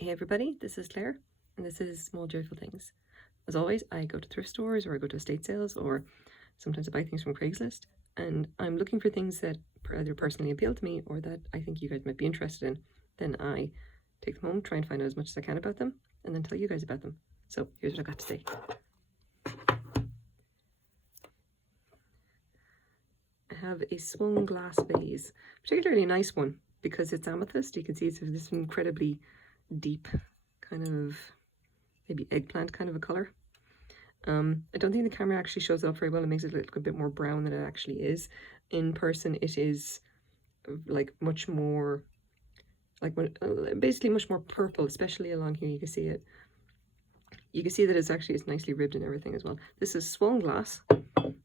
Hey everybody, this is Claire, and this is Small Joyful Things. As always, I go to thrift stores, or I go to estate sales, or sometimes I buy things from Craigslist, and I'm looking for things that either personally appeal to me or that I think you guys might be interested in. Then I take them home, try and find out as much as I can about them, and then tell you guys about them. So here's what I got today. I have a Swung glass vase, particularly a nice one because it's amethyst. You can see it's this incredibly deep kind of maybe eggplant kind of a color. I don't think the camera actually shows it up very well. It makes it look a bit more brown than it actually is. In person, it is like much more, like basically much more purple, especially along here. You can see it. You can see that it's nicely ribbed and everything as well. This is swung glass.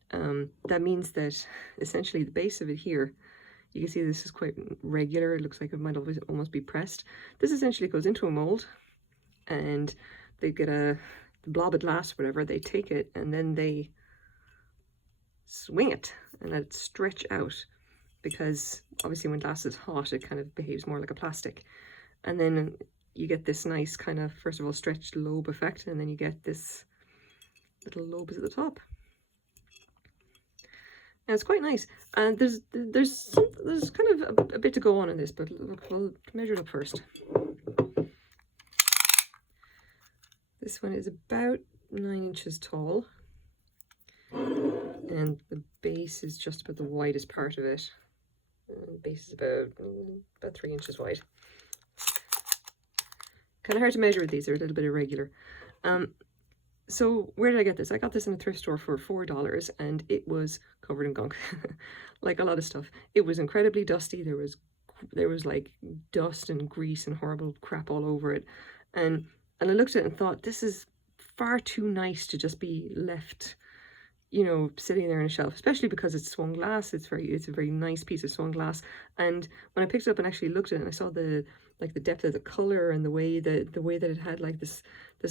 That means that essentially the base of it here, you can see this is quite regular. It looks like it might almost be pressed. This essentially goes into a mold, and they get a blob of glass, whatever. They take it and then they swing it and let it stretch out, because obviously when glass is hot, it kind of behaves more like a plastic. And then you get this nice kind of, first of all, stretched lobe effect, and then you get this little lobes at the top. Now it's quite nice, and there's kind of a bit to go on in this, but we'll measure it up first. This one is about 9 inches tall, and the base is just about the widest part of it. The base is about 3 inches wide. Kind of hard to measure with these; they're a little bit irregular. So where did I get this? I got this in a thrift store for $4, and it was covered in gunk, like a lot of stuff. It was incredibly dusty. There was like dust and grease and horrible crap all over it, and I looked at it and thought, this is far too nice to just be left, you know, sitting there on a shelf, especially because it's swung glass. It's a very nice piece of swung glass. And when I picked it up and actually looked at it, and I saw the depth of the color and the way that it had like this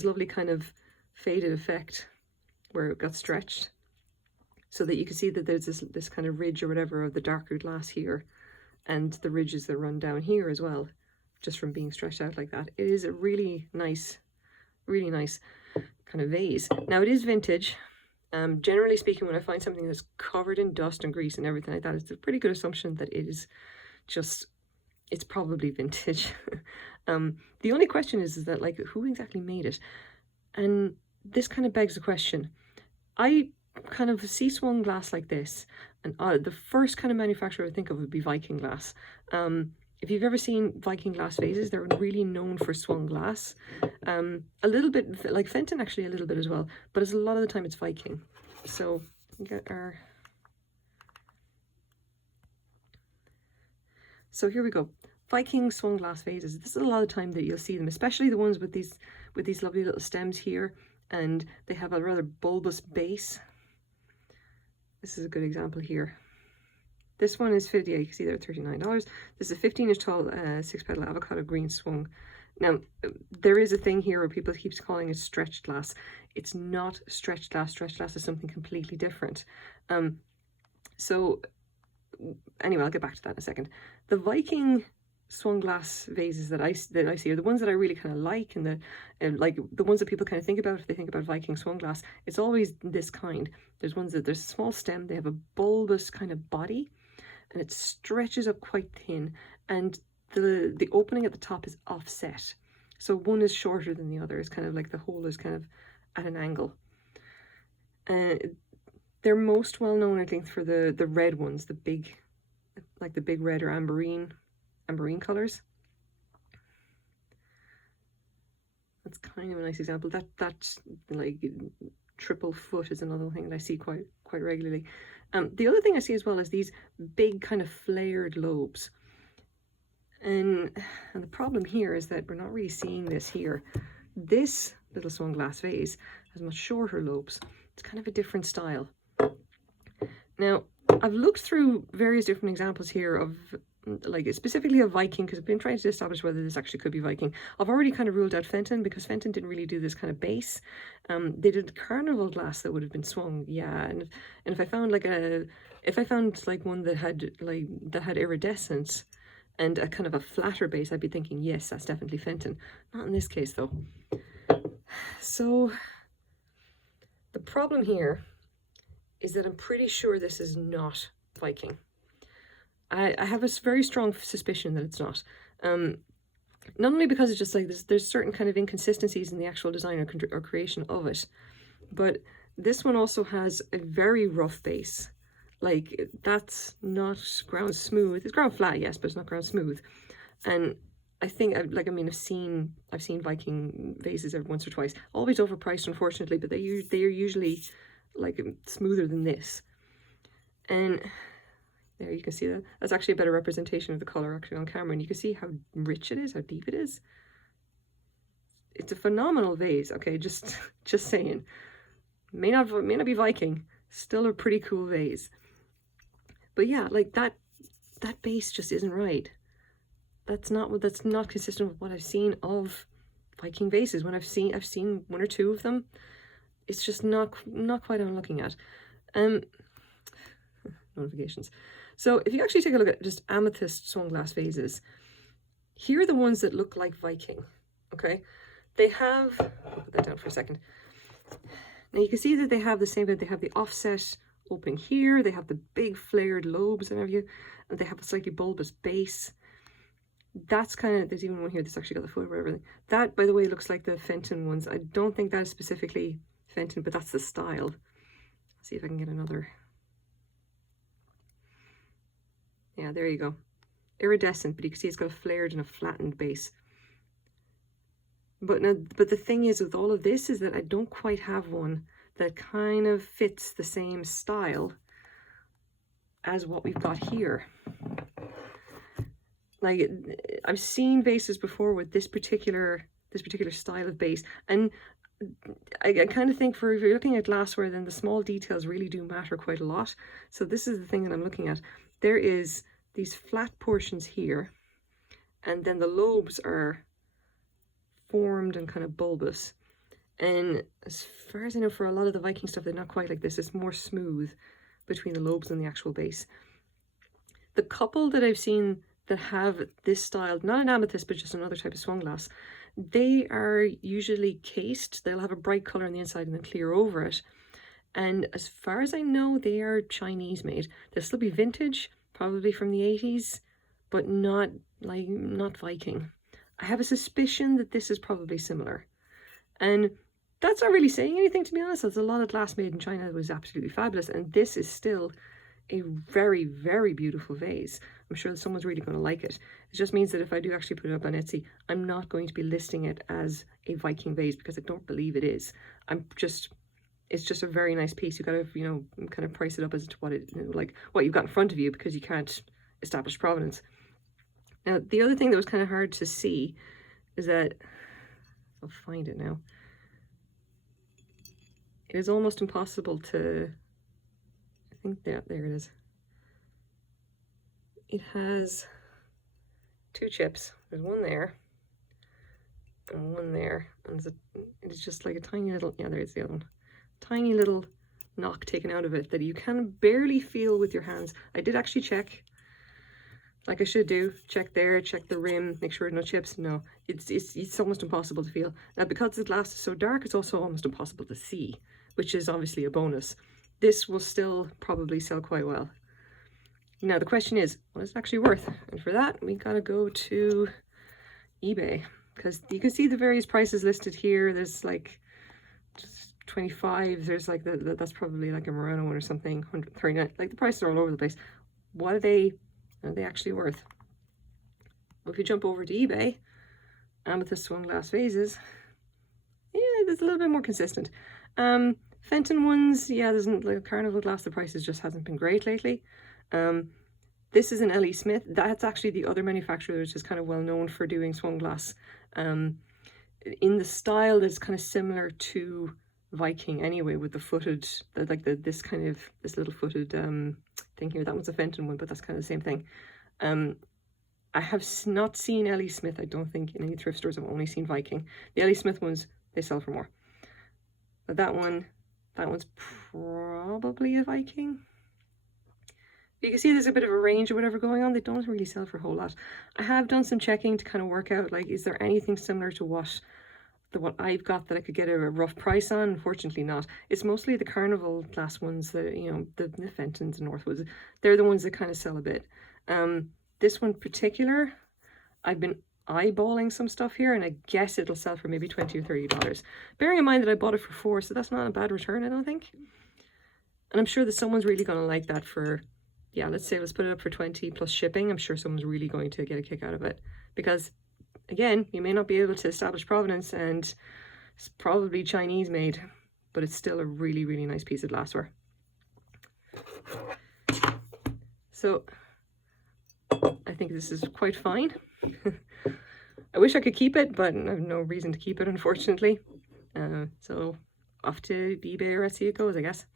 lovely kind of faded effect where it got stretched, so that you can see that there's this kind of ridge or whatever of the darker glass here, and the ridges that run down here as well, just from being stretched out like that. It is a really nice kind of vase. Now it is vintage. Generally speaking, when I find something that's covered in dust and grease and everything like that, it's a pretty good assumption that it is it's probably vintage. The only question is that, like, who exactly made it? And this kind of begs the question. I kind of see swung glass like this, and the first kind of manufacturer I think of would be Viking glass. If you've ever seen Viking glass vases, they're really known for swung glass. A little bit like Fenton, actually a little bit as well, but it's a lot of the time it's Viking. So we get our. So here we go. Viking swung glass vases. This is a lot of time that you'll see them, especially the ones with these lovely little stems here, and they have a rather bulbous base. This is a good example here. This one is 50. You can see they're $39. This is a 15-inch tall 6-petal avocado green swung. Now, there is a thing here where people keep calling it stretched glass. It's not stretched glass. Stretched glass is something completely different. So anyway, I'll get back to that in a second. The Viking swung glass vases that I see are the ones that I really kind of like, and like the ones that people kind of think about if they think about Viking swung glass. It's always this kind. There's ones that there's a small stem, they have a bulbous kind of body, and it stretches up quite thin, and the opening at the top is offset. So one is shorter than the other. It's kind of like the hole is kind of at an angle. They're most well known, I think, for the red ones, the big red or amberine colors. That's kind of a nice example. That like triple foot is another thing that I see quite regularly. The other thing I see as well is these big kind of flared lobes. And the problem here is that we're not really seeing this here. This little swung glass vase has much shorter lobes. It's kind of a different style. Now, I've looked through various different examples here of, like, specifically of Viking, because I've been trying to establish whether this actually could be Viking. I've already kind of ruled out Fenton, because Fenton didn't really do this kind of base. They did carnival glass that would have been swung, yeah. And if I found like one that had iridescence, and a kind of a flatter base, I'd be thinking, yes, that's definitely Fenton. Not in this case, though. So the problem here is that I'm pretty sure this is not Viking. I have a very strong suspicion that it's not. Not only because it's just like there's certain kind of inconsistencies in the actual design or creation of it, but this one also has a very rough base. Like, that's not ground smooth. It's ground flat, yes, but it's not ground smooth. And I think, like, I mean, I've seen Viking vases every once or twice. Always overpriced, unfortunately, but they are usually like smoother than this. And there you can see that. That's actually a better representation of the color actually on camera, and you can see how rich it is, how deep it is. It's a phenomenal vase. Okay, just saying. May not be Viking. Still a pretty cool vase. But yeah, like that base just isn't right. That's not consistent with what I've seen of Viking vases. When I've seen one or two of them, it's just not quite what I'm looking at. Notifications. So if you actually take a look at just Amethyst swung glass vases, here are the ones that look like Viking. Okay, they have, I'll put that down for a second. Now you can see that they have the same, they have the offset opening here, they have the big flared lobes and everything, and they have a slightly bulbous base. That's kind of, there's even one here that's actually got the foot or everything. That, by the way, looks like the Fenton ones. I don't think that is specifically Fenton, but that's the style. Let's see if I can get another. Yeah, there you go. Iridescent, but you can see it's got a flared and a flattened base. But the thing is with all of this is that I don't quite have one that kind of fits the same style as what we've got here. Like, I've seen vases before with this particular style of base, and I kind of think if you're looking at glassware, then the small details really do matter quite a lot. So this is the thing that I'm looking at. There is these flat portions here, and then the lobes are formed and kind of bulbous. And as far as I know, for a lot of the Viking stuff, they're not quite like this. It's more smooth between the lobes and the actual base. The couple that I've seen that have this style, not an amethyst, but just another type of swung glass, they are usually cased. They'll have a bright color on the inside and then clear over it. And as far as I know, they are Chinese made. They'll still be vintage, probably from the 80s, but not Viking. I have a suspicion that this is probably similar. And that's not really saying anything, to be honest. There's a lot of glass made in China that was absolutely fabulous, and this is still a very, very beautiful vase. I'm sure that someone's really going to like it. It just means that if I do actually put it up on Etsy, I'm not going to be listing it as a Viking vase because I don't believe it is. It's just a very nice piece. You've got to, kind of price it up as to what what you've got in front of you, because you can't establish provenance. Now, the other thing that was kind of hard to see is that, I'll find it now. It is almost impossible to, I think there it is. It has two chips. There's one there and one there. And it's just like a tiny little, yeah, there's the other one. Tiny little knock taken out of it that you can barely feel with your hands. I did actually check, like I should do. Check there, check the rim, make sure no chips. No, it's almost impossible to feel. Now, because the glass is so dark, it's also almost impossible to see, which is obviously a bonus. This will still probably sell quite well. Now, the question is, what is it actually worth? And for that, we gotta go to eBay, because you can see the various prices listed here. There's like 25, there's like that's probably like a Murano one or something, 139. Like, the prices are all over the place. What are they actually worth? Well, if you jump over to eBay, Amethyst swung glass vases, yeah, it's a little bit more consistent. Fenton ones, yeah, there's like Carnival glass, the prices just hasn't been great lately. This is an L.E. Smith. That's actually the other manufacturer which is kind of well known for doing swung glass. In the style that's kind of similar to Viking anyway, with the footed, this little footed thing here. That one's a Fenton one, but that's kind of the same thing. I have not seen L.E. Smith, I don't think, in any thrift stores. I've only seen Viking. The L.E. Smith ones, they sell for more. But that one's probably a Viking. You can see there's a bit of a range or whatever going on. They don't really sell for a whole lot. I have done some checking to kind of work out, like, is there anything similar to what I've got that I could get a rough price on? Unfortunately not. It's mostly the carnival class ones, that, you know, the Fentons and Northwoods. They're the ones that kind of sell a bit. This one particular, I've been eyeballing some stuff here, and I guess it'll sell for maybe $20 or $30. Bearing in mind that I bought it for $4, so that's not a bad return, I don't think. And I'm sure that someone's really going to like that for, yeah, let's put it up for 20 plus shipping. I'm sure someone's really going to get a kick out of it, because again, you may not be able to establish provenance, and it's probably Chinese made, but it's still a really, really nice piece of glassware. So I think this is quite fine. I wish I could keep it, but I have no reason to keep it, unfortunately. So off to eBay or Etsy it goes, I guess.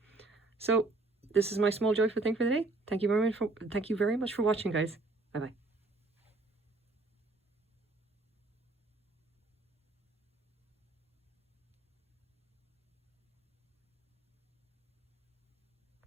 So this is my small joyful thing for the day. Thank you very much for watching, guys. Bye bye.